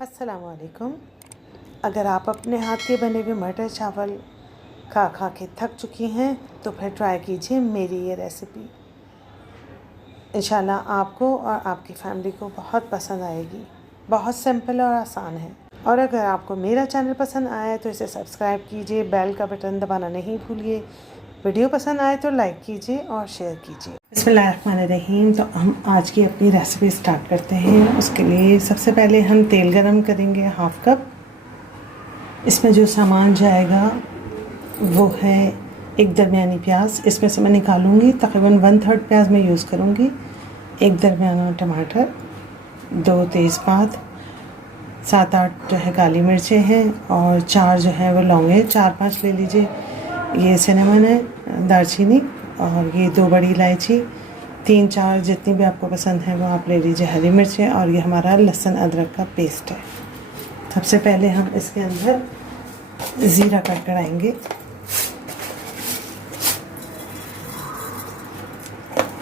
अस्सलाम वालेकुम। अगर आप अपने हाथ के बने हुए मटर चावल खा खा के थक चुकी हैं तो फिर ट्राई कीजिए मेरी ये रेसिपी। इंशाल्लाह आपको और आपकी फैमिली को बहुत पसंद आएगी। बहुत सिंपल और आसान है। और अगर आपको मेरा चैनल पसंद आए तो इसे सब्सक्राइब कीजिए, बेल का बटन दबाना नहीं भूलिए। वीडियो पसंद आए तो लाइक कीजिए और शेयर कीजिए। बिस्मिल्लाहिर्रहमानिर्रहीम। तो हम आज की अपनी रेसिपी स्टार्ट करते हैं। उसके लिए सबसे पहले हम तेल गरम करेंगे 1/2 कप। इसमें जो सामान जाएगा वो है एक दरमियानी प्याज। इसमें से मैं निकालूंगी तकरीबन 1/3 प्याज मैं यूज़ करूंगी। एक दरमियाना टमाटर, 2 तेज़पात, 7-8 जो है काली मिर्चें हैं और 4 जो है वो लौंगे, 4-5 ले लीजिए। ये सिनेमन है, दालचीनी, और ये 2 बड़ी इलायची, 3-4 जितनी भी आपको पसंद है वो आप ले लीजिए। हरी मिर्चें, और ये हमारा लहसुन अदरक का पेस्ट है। सबसे पहले हम इसके अंदर ज़ीरा कट कराएंगे।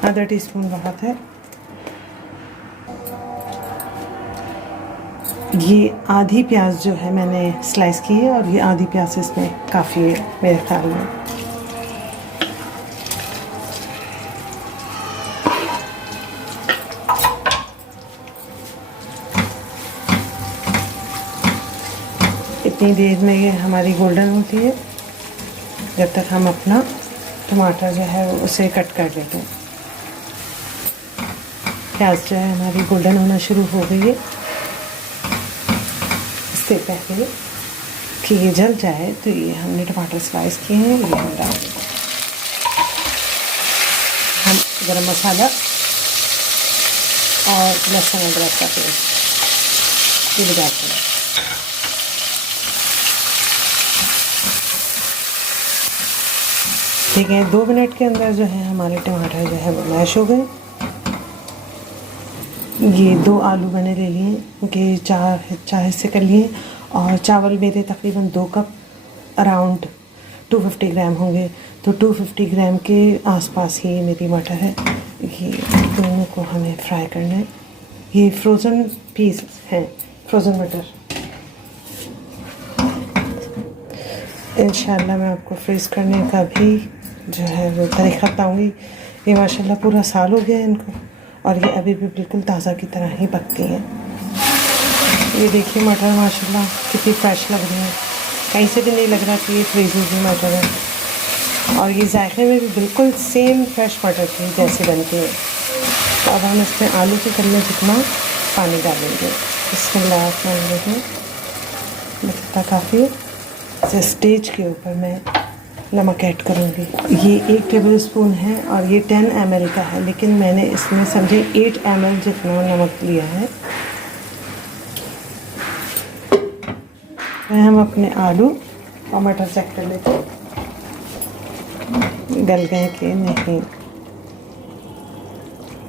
आधा टीस्पून बहुत है। ये आधी प्याज जो है मैंने स्लाइस की है और ये आधी प्याज इसमें काफ़ी है मेरे ख्याल में। इतनी देर में ये हमारी गोल्डन होती है जब तक हम अपना टमाटर जो है उसे कट कर लेते हैं। प्याज जो है हमारी गोल्डन होना शुरू हो गई है। इससे पहले कि ये जल जाए तो ये हमने टमाटर स्लाइस किए हैं, ये हम डाल देंगे। हम गरम मसाला और लहसुन अदरक का पेस्ट ये भी डालते हैं। ठीक है, 2 मिनट के अंदर जो है हमारे टमाटर जो है वो मैश हो गए। ये 2 आलू मैंने ले लिए, उनके 4 हिस्से कर लिए, और चावल मेरे तकरीबन 2 कप अराउंड 250 ग्राम होंगे। तो 250 ग्राम के आसपास ही मेरी मटर है। ये दोनों को हमें फ्राई करना है। ये फ्रोज़न पीस हैं, फ्रोज़न मटर। इंशाल्लाह मैं आपको फ्रीज़ करने का भी जो है वो तरीक़ा बताऊँगी। ये माशाल्लाह पूरा साल हो गया इनको और ये अभी भी बिल्कुल ताज़ा की तरह ही पकती हैं। ये देखिए मटर माशाल्लाह कितनी फ्रेश लग रही है, कहीं से भी नहीं लग रहा कि ये फ्रीज़ हुई मटर है। और ये जायके में भी बिल्कुल सेम फ्रेश मटर की जैसे बनती है। तो अब हम इसमें आलू के कलर जितना पानी डालेंगे। बिस्मिल्लाहिर्रहमानिर्रहीम। कितना काफ़ी है। इस स्टेज के ऊपर मैं नमक ऐड करूँगी। ये 1 टेबल स्पून है और ये 10 ml का है, लेकिन मैंने इसमें समझे 8 ml जितना नमक लिया है। हम अपने आलू और मटर चेक कर लेते हैं गल गए कि नहीं।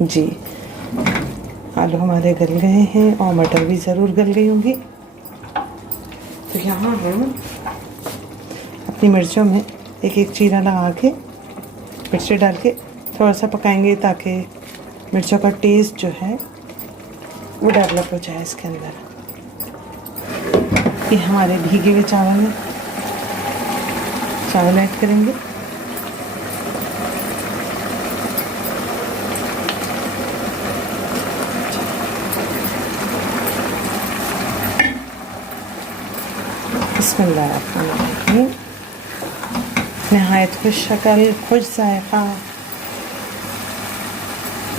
जी, आलू हमारे गल गए हैं और मटर भी ज़रूर गल गई होंगी। तो यहाँ हम अपनी मिर्चों में एक चीरा लगा के मिर्ची डाल के थोड़ा सा पकाएंगे ताकि मिर्चों का टेस्ट जो है वो डेवलप हो जाए इसके अंदर। ये हमारे भीगे हुए चावल हैं, चावल ऐड करेंगे। बिस्मिल्लाहिर्रहमानिर्रहीम। नहायत खुश शक्ल, खुश जायका,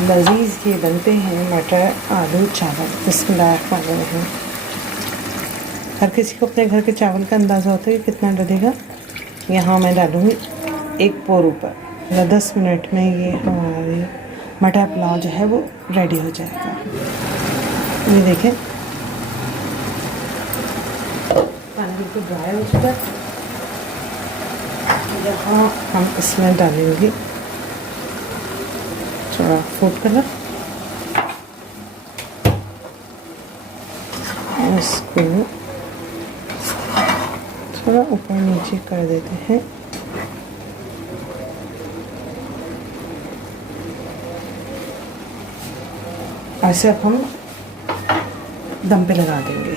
लजीज ये बनते हैं मटर आलू चावल। बिस्मिल्लाहिर्रहमानिर्रहीम। हर किसी को अपने घर के चावल का अंदाज़ा होता है कि कितना डलेगा। यहाँ मैं डालूँगी 1 पोर ऊपर। 10 मिनट में ये हमारी मटर पुलाव जो है वो रेडी हो जाएगा। ये देखें पानी बिल्कुल ड्राई हो चुका है। यहाँ हम इसमें डालेंगे थोड़ा फूड कलर। इसको थोड़ा ऊपर नीचे कर देते हैं। ऐसे अब हम दम पे लगा देंगे।